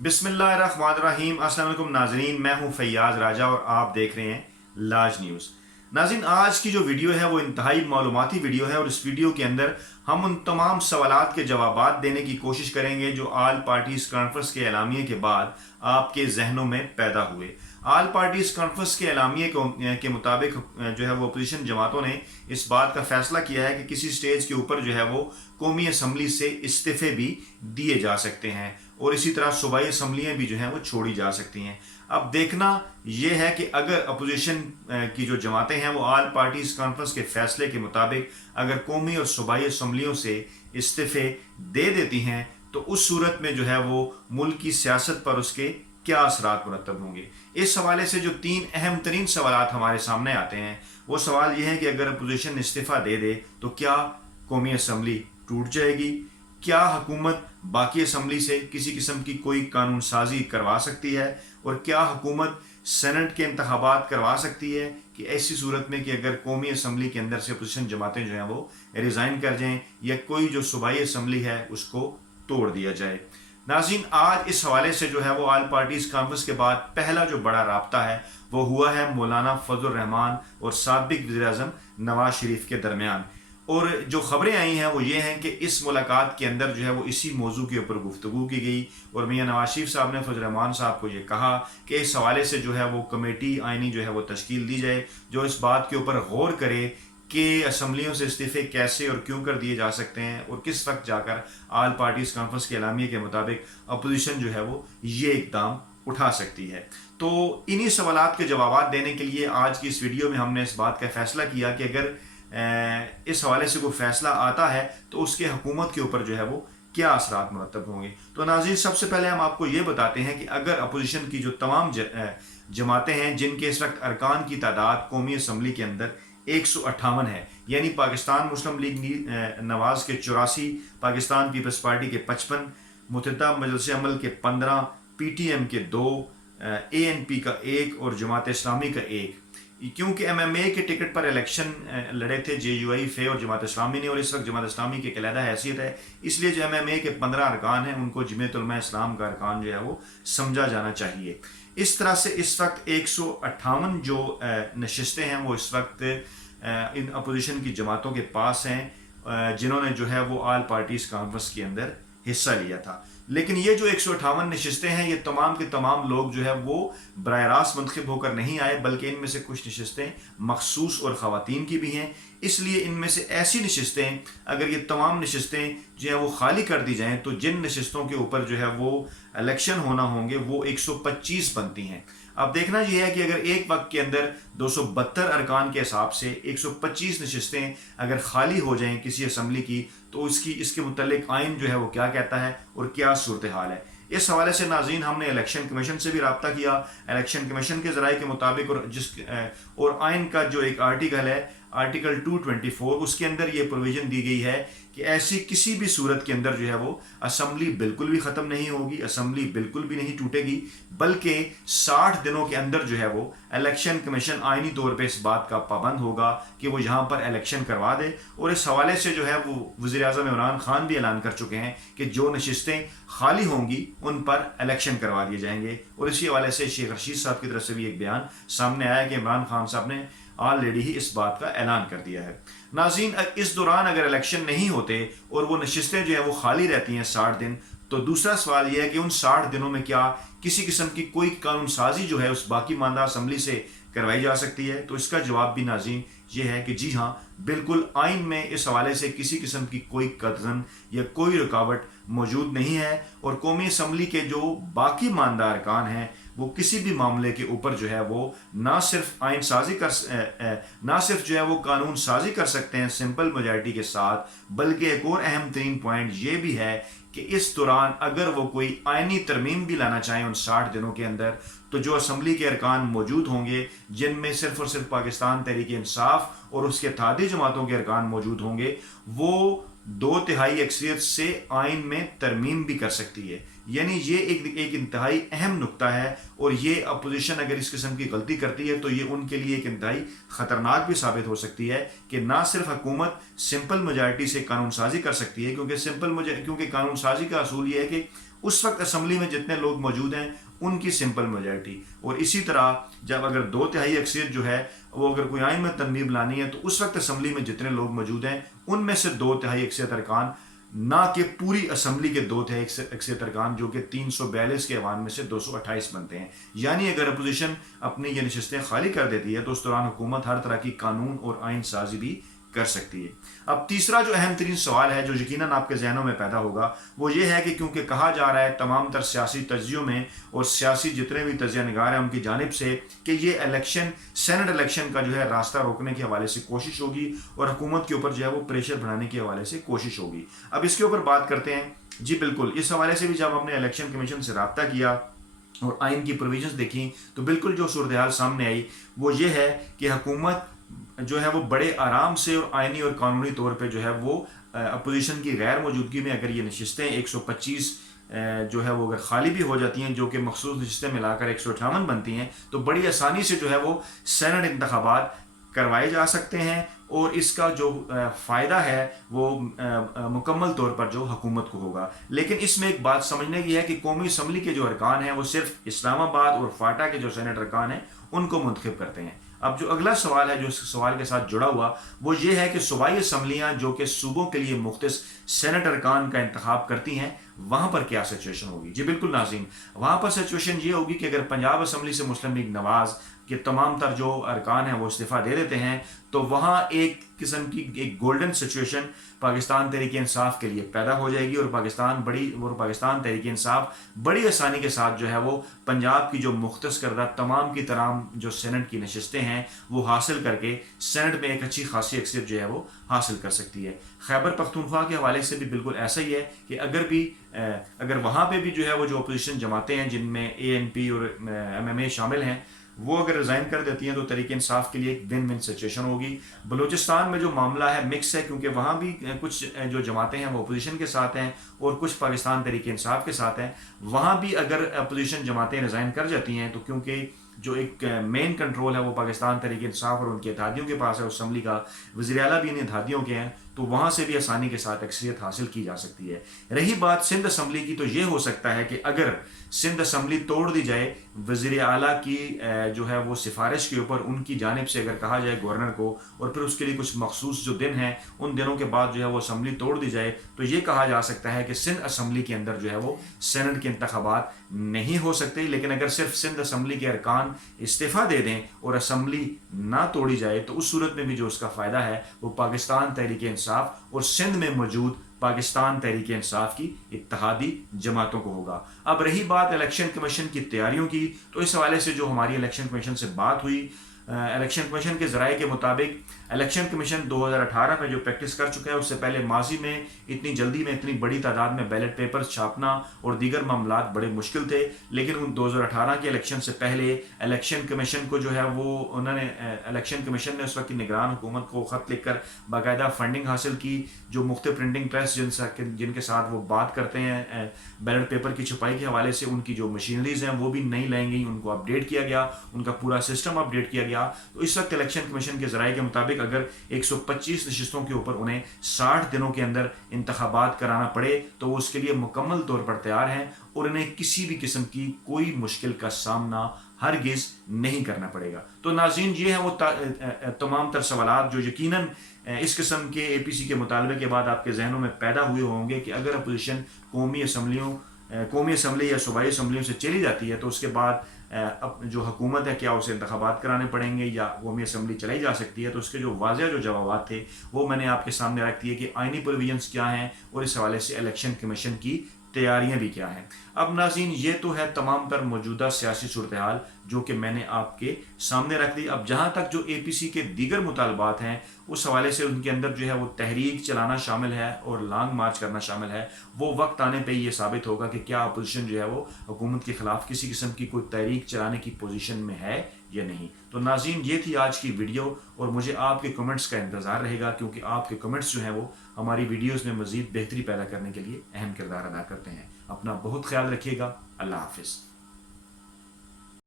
बिस्मिल्लाहिर्रहमानिर्रहीम। अस्सलाम वालेकुम नाजरीन, मैं हूं फैयाज राजा और आप देख रहे हैं लाज न्यूज़। नाज़रीन, आज की जो वीडियो है वो इंतहाई मालूमाती वीडियो है और इस वीडियो के अंदर हम उन तमाम सवालात के जवाबात देने की कोशिश करेंगे जो आल पार्टीज कॉन्फ्रेंस के एलामिये के बाद आपके जहनों में पैदा हुए। आल पार्टीज कॉन्फ्रेंस के एलामिये के मुताबिक जो है वो अपोजिशन जमातों ने इस बात का फैसला किया है कि किसी स्टेज के ऊपर जो है वो कौमी असम्बली से इस्तीफे भी दिए जा सकते हैं और इसी तरह सूबाई असम्बलियाँ भी जो हैं वो छोड़ी जा सकती हैं। अब देखना यह है कि अगर अपोजिशन की जो जमातें हैं वो आल पार्टीज कॉन्फ्रेंस के फैसले के मुताबिक अगर कौमी और सूबाई असम्बलियों से इस्तीफे दे देती हैं तो उस सूरत में जो है वो मुल्क की सियासत पर उसके क्या असरात मुरतब होंगे। इस हवाले से जो तीन अहम तरीन सवालात हमारे सामने आते हैं वो सवाल ये है कि अगर अपोजिशन इस्तीफ़ा दे दे तो क्या कौमी असम्बली टूट जाएगी, क्या हुकूमत बाकी असम्बली से किसी किस्म की कोई कानून साजी करवा सकती है और क्या हुकूमत सेनेट के इंतखाबात करवा सकती है कि ऐसी सूरत में कि अगर कौमी असम्बली के अंदर से अपोजिशन जमातें जो हैं वो रिज़ाइन कर जाएं या कोई जो सूबाई असम्बली है उसको तोड़ दिया जाए। नाज़रीन, आज इस हवाले से जो है वो आल पार्टीज कॉन्फ्रेंस के बाद पहला जो बड़ा राब्ता है वो हुआ है मौलाना फजल रहमान और साबिक वज़ीर-ए-आज़म नवाज शरीफ के दरमियान। और जो खबरें आई हैं वो ये हैं कि इस मुलाकात के अंदर जो है वो इसी मौजू के ऊपर गुफ्तगू की गई और मियां नवाज शरीफ साहब ने फजल रहमान साहब को ये कहा कि इस हवाले से जो है वो कमेटी आइनी जो है वो तश्कील दी जाए जो इस बात के ऊपर गौर करे कि असम्बलियों से इस्तीफ़े कैसे और क्यों कर दिए जा सकते हैं और किस वक्त जाकर आल पार्टीज कॉन्फ्रेंस के एलामिये के मुताबिक अपोजिशन जो है वो ये इक़दाम उठा सकती है। तो इन्हीं सवालात के जवाब देने के लिए आज की इस वीडियो में हमने इस बात का फ़ैसला किया कि अगर इस हवाले से कोई फ़ैसला आता है तो उसके हुकूमत के ऊपर जो है वो क्या असरात मुरतब होंगे। तो नाज़रीन, सबसे पहले हम आपको ये बताते हैं कि अगर अपोजिशन की जो तमाम जमातें हैं जिनके इस वक्त अरकान की तादाद कौमी असम्बली के अंदर 158 है, यानी पाकिस्तान मुस्लिम लीग नवाज के 84, पाकिस्तान पीपल्स पार्टी के 55, मुत्तहिदा मजलिस अमल के 15, PTM के 2, ANP का 1 और जमात इस्लामी का 1। क्योंकि MMA के टिकट पर इलेक्शन लड़े थे JUI, फे और जमात इस्लामी ने और इस वक्त जमात इस्लामी की एक अलहदा हैसियत है, इसलिए जो MMA के 15 अरकान हैं उनको जमीयत उलमा इस्लाम का अरकान जो है वो समझा जाना चाहिए। इस तरह से इस वक्त 158 जो नशिस्तें हैं वो इस वक्त इन अपोजिशन की जमातों के पास हैं जिन्होंने जो है वो आल पार्टीज कॉन्फ्रेंस के अंदर हिस्सा लिया था। लेकिन ये जो 158 नशिस्तें हैं ये तमाम के तमाम लोग जो है वो बराह रास्त मुंतखब होकर नहीं आए, बल्कि इनमें से कुछ नशिस्तें मखसूस और ख़वातीन की भी हैं। इसलिए इनमें से ऐसी नशिस्तें अगर ये तमाम नशिस्तें जो है वो खाली कर दी जाएँ तो जिन नशिस्तों के ऊपर जो है वो इलेक्शन होना होंगे वो 125 बनती हैं। अब देखना यह है कि अगर एक वक्त के अंदर 272 अरकान के हिसाब से 125 नशिस्तें अगर खाली हो जाएं किसी असम्बली की तो इसके मुतल्लिक आइन जो है वो क्या कहता है और क्या सूरत हाल है। इस हवाले से नाज़रीन हमने इलेक्शन कमीशन से भी रब्ता किया। इलेक्शन कमीशन के ज़राए के मुताबिक और आइन का जो एक आर्टिकल है आर्टिकल 224 उसके अंदर ये प्रोविज़न दी गई है कि ऐसी किसी भी सूरत के अंदर जो है वो असम्बली बिल्कुल भी ख़त्म नहीं होगी, असम्बली बिल्कुल भी नहीं टूटेगी, बल्कि 60 दिनों के अंदर जो है वो इलेक्शन कमीशन आइनी तौर पे इस बात का पाबंद होगा कि वो यहाँ पर इलेक्शन करवा दे। और इस हवाले से जो है वो वज़ीर-ए-आज़म इमरान खान भी ऐलान कर चुके हैं कि जो नशिस्तें खाली होंगी उन पर इलेक्शन करवा दिए जाएंगे। और इसी हवाले से शेख रशीद साहब की तरफ से भी एक बयान सामने आया कि इमरान खान साहब ने ऑलरेडी ही इस बात का ऐलान कर दिया है। नाज़रीन, इस दौरान अगर इलेक्शन नहीं होते और वो नशिस्तें जो है वो खाली रहती हैं 60 दिन, तो दूसरा सवाल यह है कि उन 60 दिनों में क्या किसी किस्म की कोई कानून साजी जो है उस बाकी मानदा असम्बली से करवाई जा सकती है। तो इसका जवाब भी नाज़रीन ये है कि जी हाँ, बिल्कुल आइन में इस हवाले से किसी किस्म की कोई कदगन या कोई रुकावट मौजूद नहीं है और कौमी असम्बली के जो बाकी मानदा अरकान हैं वो किसी भी मामले के ऊपर जो है वो ना सिर्फ आइन साजी ना सिर्फ जो है वो कानून साजी कर सकते हैं सिंपल मेजॉरिटी के साथ, बल्कि एक और अहम तरीन पॉइंट ये भी है कि इस दौरान अगर वो कोई आइनी तरमीम भी लाना चाहें उन 60 दिनों के अंदर तो जो असम्बली के अरकान मौजूद होंगे जिनमें सिर्फ और सिर्फ पाकिस्तान तहरीक इंसाफ और उसके इत्तेहादी जमातों के अरकान मौजूद होंगे वो 2/3 अक्सरियत से आइन में तरमीम भी कर सकती है। यानी ये एक इंतहाई अहम नुक्ता है और ये अपोजिशन अगर इस किस्म की गलती करती है तो ये उनके लिए एक इंतहाई ख़तरनाक भी साबित हो सकती है कि ना सिर्फ हुकूमत सिंपल मेजॉरिटी से कानून साजी कर सकती है, क्योंकि कानून साजी का असूल ये है कि उस वक्त असम्बली में जितने लोग मौजूद हैं उनकी सिंपल मेजॉरिटी। और इसी तरह जब अगर 2/3 अक्सरियत जो है वो अगर कोई आइन में तरमीम लानी है तो उस वक्त असम्बली में जितने लोग मौजूद हैं उनमें से 2/3 अक्सरियत अरकान, ना कि पूरी असम्बली के 2/3 अक्सरियत अरकान जो कि 342 के ऐवान में से 228 बनते हैं। यानी अगर अपोजिशन अपनी ये नशस्तें खाली कर देती है तो उस दौरान हुकूमत हर तरह की कानून और आइन साजी भी कर सकती है। अब तीसरा जो अहम तरीन सवाल है जो यकीनन आपके जहनों में पैदा होगा वो ये है कि क्योंकि कहा जा रहा है तमाम तर सियासी तज्जियों में और सियासी जितने भी तज्जिया निगार हैं उनकी जानिब से कि ये इलेक्शन सेनेट इलेक्शन का जो है रास्ता रोकने के हवाले से कोशिश होगी और हुकूमत के ऊपर जो है वो प्रेशर बढ़ाने के हवाले से कोशिश होगी। अब इसके ऊपर बात करते हैं। जी बिल्कुल, इस हवाले से भी जब हमने इलेक्शन कमीशन से रब्ता किया और आइन की प्रोविजंस देखी तो बिल्कुल जो सूरत हाल सामने आई वो ये है कि हुकूमत जो है वो बड़े आराम से और आइनी और कानूनी तौर पे जो है वो अपोजिशन की गैर मौजूदगी में अगर ये नशस्तें 125 जो है वो अगर खाली भी हो जाती हैं जो कि मखसूस नशस्तें मिलाकर 158 बनती हैं तो बड़ी आसानी से जो है वो सेनेट इंतखाबात करवाए जा सकते हैं और इसका जो फ़ायदा है वो मुकम्मल तौर पर जो हुकूमत को होगा। लेकिन इसमें एक बात समझने की है कि कौमी असम्बली के जो अरकान हैं वो सिर्फ इस्लामाबाद और फाटा के जो सेनेट अरकान हैं उनको मुंतखब करते हैं। अब जो अगला सवाल है जो इस सवाल के साथ जुड़ा हुआ वो ये है कि सूबाई असम्बलियाँ जो कि सूबों के लिए मुख्तस सेनेट अरकान का इंतखाब करती हैं वहाँ पर क्या सिचुएशन होगी। जी बिल्कुल नाज़रीन, वहाँ पर सिचुएशन ये होगी कि अगर पंजाब असम्बली से मुस्लिम लीग नवाज़ के तमाम तर जो अरकान हैं वो इस्तीफ़ा दे देते हैं तो वहाँ एक किस्म की एक गोल्डन सिचुएशन पाकिस्तान तहरीक इंसाफ के लिए पैदा हो जाएगी और पाकिस्तान तहरीक इंसाफ बड़ी आसानी के साथ जो है वो पंजाब की जो मुख्तस करदा तमाम की तमाम जो सेनेट की नशस्तें हैं वो हासिल करके सेनेट में एक अच्छी खासी अक्सरियत जो है वो हासिल कर सकती है। खैबर पख्तूनख्वा के हवाले से भी बिल्कुल ऐसा ही है कि अगर वहाँ पे भी जो है वो जो अपोजिशन जमातें हैं जिनमें ANP और MMA शामिल हैं वो अगर रिज़ाइन कर देती हैं तो तहरीक इंसाफ के लिए एक विन विन सिचुएशन होगी। बलूचिस्तान में जो मामला है मिक्स है क्योंकि वहाँ भी कुछ जो जमातें हैं वो अपोजिशन के साथ हैं और कुछ पाकिस्तान तहरीक इंसाफ के साथ हैं। वहाँ भी अगर अपोजिशन जमातें रिज़ाइन कर जाती हैं तो क्योंकि जो एक मेन कंट्रोल है वो पाकिस्तान तहरीक इंसाफ और उनके इत्तेहादियों के पास है, असम्बली का वज़ीर आला भी इन इत्तेहादियों के हैं तो वहाँ से भी आसानी के साथ अक्सरियत हासिल की जा सकती है। रही बात सिंध असम्बली की तो ये हो सकता है कि अगर सिंध असम्बली तोड़ दी जाए वज़ीर आला की जो है वो सिफारिश के ऊपर उनकी जानिब से अगर कहा जाए गवर्नर को और फिर उसके लिए कुछ मखसूस जो दिन हैं उन दिनों के बाद जो है वो असम्बली तोड़ दी जाए तो ये कहा जा सकता है कि सिंध असम्बली के अंदर जो है वो सेनेट के इंतखाबात नहीं हो सकते। लेकिन अगर सिर्फ सिंध असम्बली के अरकान इस्तीफ़ा दे दें और असम्बली ना तोड़ी जाए तो उस सूरत में भी जो उसका फ़ायदा है वो पाकिस्तान तहरीक इंसाफ और सिंध में मौजूद पाकिस्तान तहरीक इंसाफ की इत्तेहादी जमातों को होगा। अब रही बात इलेक्शन कमीशन की तैयारियों की तो इस हवाले से जो हमारी इलेक्शन कमीशन से बात हुई इलेक्शन कमीशन के ज़राए के मुताबिक इलेक्शन कमीशन 2018 में जो प्रैक्टिस कर चुका है उससे पहले माजी में इतनी जल्दी में इतनी बड़ी तादाद में बैलेट पेपर्स छापना और दीगर मामलात बड़े मुश्किल थे। लेकिन उन 2018 के इलेक्शन से पहले इलेक्शन कमीशन को जो है वो उन्होंने इलेक्शन कमीशन ने उस वक्त की निगरान हुकूमत को ख़त लिख कर बाकायदा फंडिंग हासिल की। जो मुख्तलिफ प्रिंटिंग प्रेस जिनके साथ वो बात करते हैं बैलेट पेपर की छपाई के हवाले से उनकी जो मशीनरीज हैं वो भी नई लाई गई, उनको अपडेट किया गया, उनका पूरा सिस्टम अपडेट किया गया। तो इस वक्त इलेक्शन कमीशन के ज़राए के मुताबिक अगर 125 नशिस्तों के ऊपर उन्हें 60 दिनों के अंदर इंतखाबात कराना पड़े तो वो उसके लिए मुकम्मल तौर पर तैयार हैं और इन्हें किसी भी किस्म की कोई मुश्किल का सामना हरगिज़ नहीं करना पड़ेगा। तो नाज़रीन ये हैं वो तमाम तर सवालात जो यकीनन इस किस्म के APC के मुतालबे के बाद आपके जहनों में पैदा हुए होंगे कि अगर अपोजिशन कौमी असम्बली या सूबाई असम्बलियों से चली जाती है तो उसके बाद अब जो हुकूमत है क्या उसे इंतखाबात कराने पड़ेंगे या कौमी असम्बली चलाई जा सकती है। तो उसके जो वाज़ेह जो जवाब थे वो मैंने आपके सामने रख दिए कि आइनी प्रोविजंस क्या हैं और इस हवाले से इलेक्शन कमीशन की तैयारियां भी क्या हैं। अब नाज़रीन ये तो है तमाम तर मौजूदा सियासी सूरत हाल जो कि मैंने आपके सामने रख दी। अब जहाँ तक जो APC के दीगर मुतालबात हैं उस हवाले से उनके अंदर जो है वो तहरीक चलाना शामिल है और लॉन्ग मार्च करना शामिल है। वो वक्त आने पे ये साबित होगा कि क्या अपोजिशन जो है वो हुकूमत के ख़िलाफ़ किसी किस्म की कोई तहरीक चलाने की पोजीशन में है या नहीं। तो नाज़रीन ये थी आज की वीडियो और मुझे आपके कमेंट्स का इंतज़ार रहेगा क्योंकि आपके कमेंट्स जो हैं वो हमारी वीडियोज़ में मज़ीद बेहतरी पैदा करने के लिए अहम किरदार अदा करते हैं। अपना बहुत ख्याल रखिएगा। अल्लाह हाफ़िज़।